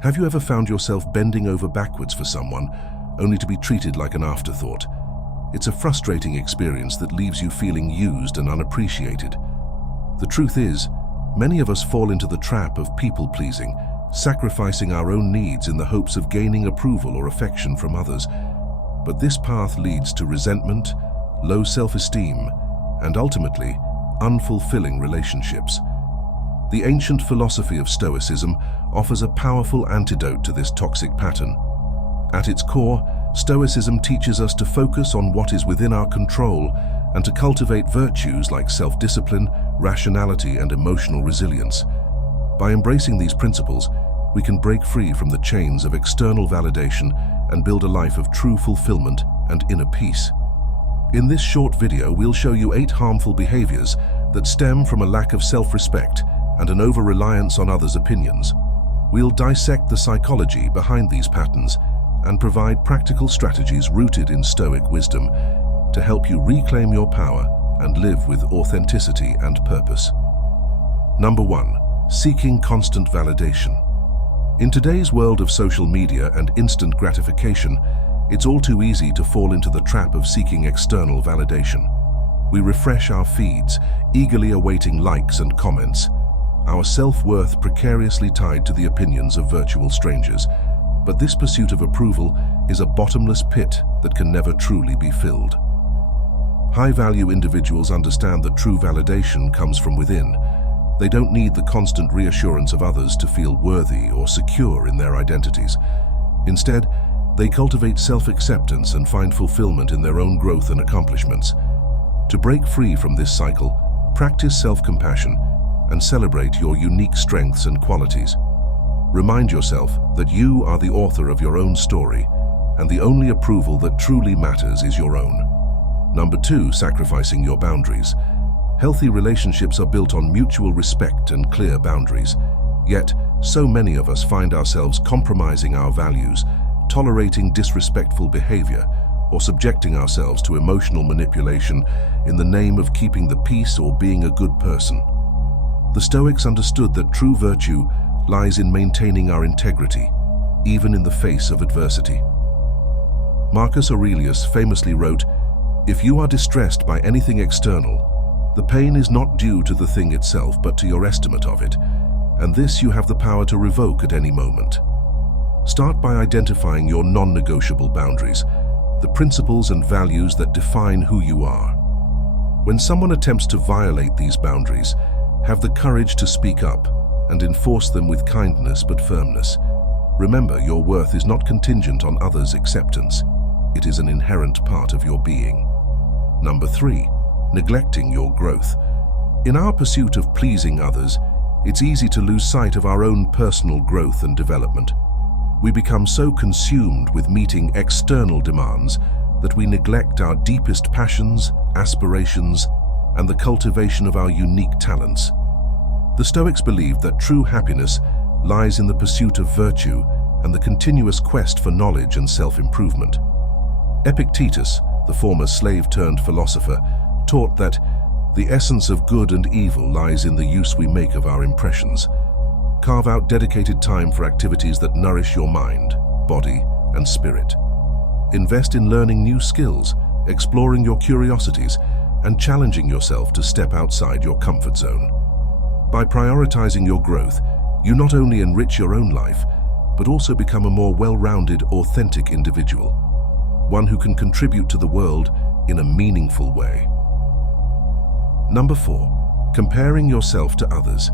Have you ever found yourself bending over backwards for someone, only to be treated like an afterthought? It's a frustrating experience that leaves you feeling used and unappreciated. The truth is, many of us fall into the trap of people-pleasing, sacrificing our own needs in the hopes of gaining approval or affection from others. But this path leads to resentment, low self-esteem, and ultimately, unfulfilling relationships. The ancient philosophy of Stoicism offers a powerful antidote to this toxic pattern. At its core, Stoicism teaches us to focus on what is within our control and to cultivate virtues like self-discipline, rationality, and emotional resilience. By embracing these principles, we can break free from the chains of external validation and build a life of true fulfillment and inner peace. In this short video, we'll show you 8 harmful behaviors that stem from a lack of self-respect and an over-reliance on others' opinions. We'll dissect the psychology behind these patterns and provide practical strategies rooted in Stoic wisdom to help you reclaim your power and live with authenticity and purpose. Number 1. Seeking constant validation. In today's world of social media and instant gratification, it's all too easy to fall into the trap of seeking external validation. We refresh our feeds, eagerly awaiting likes and comments, our self-worth precariously tied to the opinions of virtual strangers. But this pursuit of approval is a bottomless pit that can never truly be filled. High-value individuals understand that true validation comes from within. They don't need the constant reassurance of others to feel worthy or secure in their identities. Instead, they cultivate self-acceptance and find fulfillment in their own growth and accomplishments. To break free from this cycle, practice self-compassion and celebrate your unique strengths and qualities. Remind yourself that you are the author of your own story, and the only approval that truly matters is your own. Number 2, sacrificing your boundaries. Healthy relationships are built on mutual respect and clear boundaries. Yet, so many of us find ourselves compromising our values, tolerating disrespectful behavior, or subjecting ourselves to emotional manipulation in the name of keeping the peace or being a good person. The Stoics understood that true virtue lies in maintaining our integrity, even in the face of adversity. Marcus Aurelius famously wrote, "If you are distressed by anything external, the pain is not due to the thing itself but to your estimate of it, and this you have the power to revoke at any moment." Start by identifying your non-negotiable boundaries, the principles and values that define who you are. When someone attempts to violate these boundaries, have the courage to speak up and enforce them with kindness but firmness. Remember, your worth is not contingent on others' acceptance. It is an inherent part of your being. Number 3, neglecting your growth. In our pursuit of pleasing others, it's easy to lose sight of our own personal growth and development. We become so consumed with meeting external demands that we neglect our deepest passions, aspirations, and the cultivation of our unique talents. The Stoics believed that true happiness lies in the pursuit of virtue and the continuous quest for knowledge and self-improvement. Epictetus, the former slave-turned-philosopher, taught that the essence of good and evil lies in the use we make of our impressions. Carve out dedicated time for activities that nourish your mind, body, and spirit. Invest in learning new skills, exploring your curiosities, and challenging yourself to step outside your comfort zone. By prioritizing your growth, you not only enrich your own life, but also become a more well-rounded, authentic individual, one who can contribute to the world in a meaningful way. Number 4, comparing yourself to others.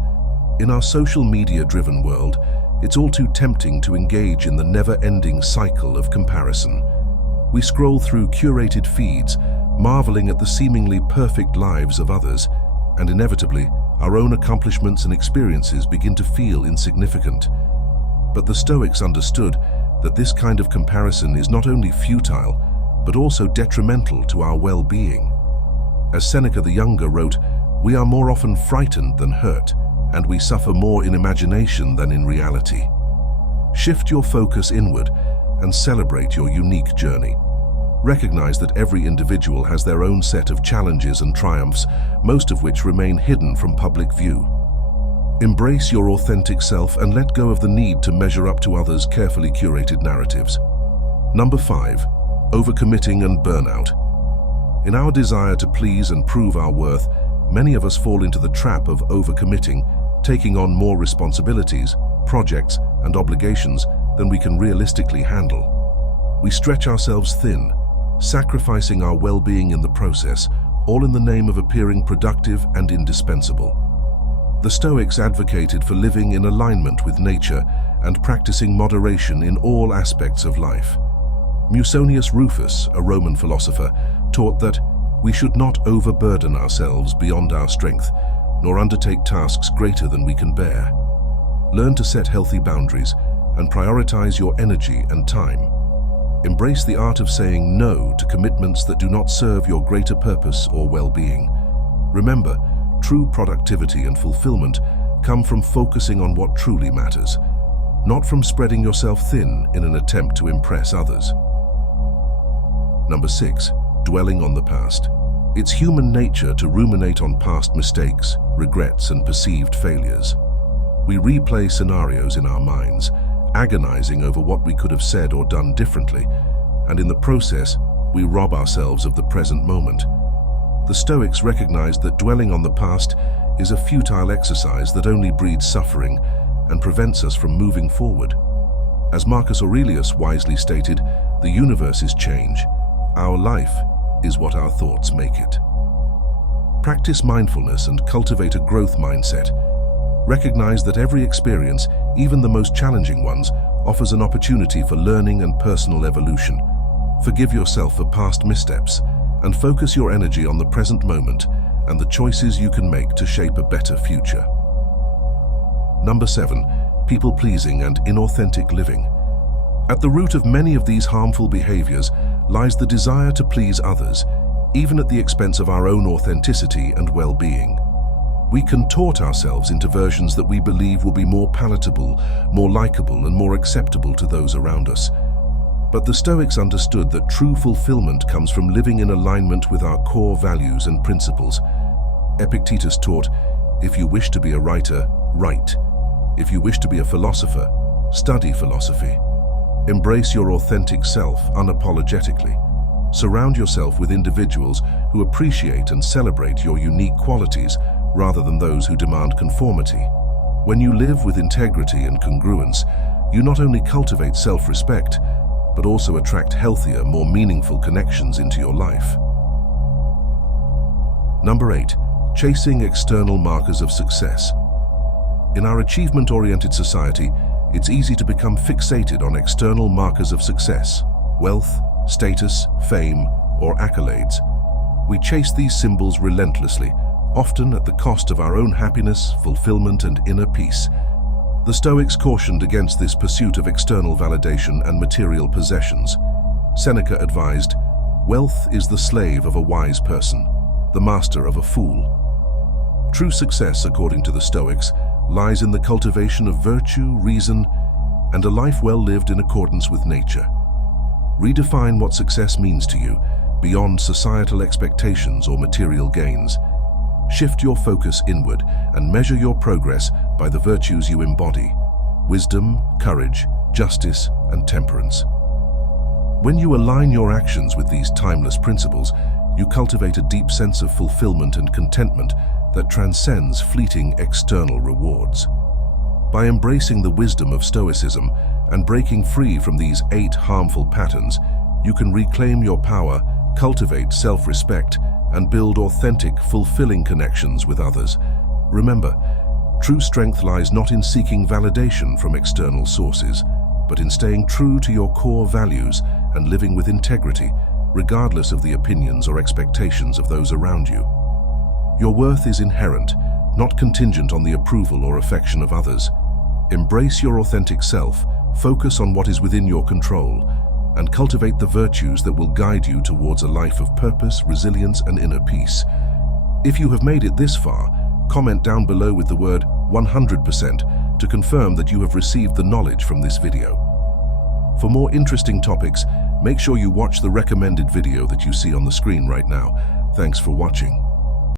In our social media-driven world, it's all too tempting to engage in the never-ending cycle of comparison. We scroll through curated feeds, marveling at the seemingly perfect lives of others, and inevitably, our own accomplishments and experiences begin to feel insignificant. But the Stoics understood that this kind of comparison is not only futile, but also detrimental to our well-being. As Seneca the Younger wrote, "We are more often frightened than hurt, and we suffer more in imagination than in reality." Shift your focus inward and celebrate your unique journey. Recognize that every individual has their own set of challenges and triumphs, most of which remain hidden from public view. Embrace your authentic self and let go of the need to measure up to others' carefully curated narratives. Number 5. Overcommitting and burnout. In our desire to please and prove our worth, many of us fall into the trap of overcommitting, taking on more responsibilities, projects, and obligations than we can realistically handle. We stretch ourselves thin, sacrificing our well-being in the process, all in the name of appearing productive and indispensable. The Stoics advocated for living in alignment with nature and practicing moderation in all aspects of life. Musonius Rufus, a Roman philosopher, taught that we should not overburden ourselves beyond our strength, nor undertake tasks greater than we can bear. Learn to set healthy boundaries and prioritize your energy and time. Embrace the art of saying no to commitments that do not serve your greater purpose or well-being. Remember, true productivity and fulfillment come from focusing on what truly matters, not from spreading yourself thin in an attempt to impress others. Number 6. Dwelling on the past. It's human nature to ruminate on past mistakes, regrets, and perceived failures. We replay scenarios in our minds, agonizing over what we could have said or done differently, and in the process, we rob ourselves of the present moment. The Stoics recognized that dwelling on the past is a futile exercise that only breeds suffering and prevents us from moving forward. As Marcus Aurelius wisely stated, the universe is change. Our life is what our thoughts make it. Practice mindfulness and cultivate a growth mindset. Recognize that every experience, even the most challenging ones, offers an opportunity for learning and personal evolution. Forgive yourself for past missteps and focus your energy on the present moment and the choices you can make to shape a better future. Number 7. People-pleasing and inauthentic living. At the root of many of these harmful behaviors lies the desire to please others, even at the expense of our own authenticity and well-being. We contort ourselves into versions that we believe will be more palatable, more likable, and more acceptable to those around us. But the Stoics understood that true fulfillment comes from living in alignment with our core values and principles. Epictetus taught, "If you wish to be a writer, write. If you wish to be a philosopher, study philosophy." Embrace your authentic self unapologetically. Surround yourself with individuals who appreciate and celebrate your unique qualities rather than those who demand conformity. When you live with integrity and congruence, you not only cultivate self-respect, but also attract healthier, more meaningful connections into your life. Number 8. Chasing external markers of success. In our achievement-oriented society, it's easy to become fixated on external markers of success, wealth, status, fame, or accolades. We chase these symbols relentlessly, often at the cost of our own happiness, fulfillment, and inner peace. The Stoics cautioned against this pursuit of external validation and material possessions. Seneca advised, "Wealth is the slave of a wise person, the master of a fool." True success, according to the Stoics, lies in the cultivation of virtue, reason, and a life well lived in accordance with nature. Redefine what success means to you, beyond societal expectations or material gains. Shift your focus inward and measure your progress by the virtues you embody: wisdom, courage, justice, and temperance. When you align your actions with these timeless principles, you cultivate a deep sense of fulfillment and contentment that transcends fleeting external rewards. By embracing the wisdom of Stoicism and breaking free from these 8 harmful patterns, you can reclaim your power, cultivate self-respect, and build authentic, fulfilling connections with others. Remember, true strength lies not in seeking validation from external sources, but in staying true to your core values and living with integrity, regardless of the opinions or expectations of those around you. Your worth is inherent, not contingent on the approval or affection of others. Embrace your authentic self, focus on what is within your control, and cultivate the virtues that will guide you towards a life of purpose, resilience, and inner peace. If you have made it this far, comment down below with the word 100% to confirm that you have received the knowledge from this video. For more interesting topics, make sure you watch the recommended video that you see on the screen right now. Thanks for watching.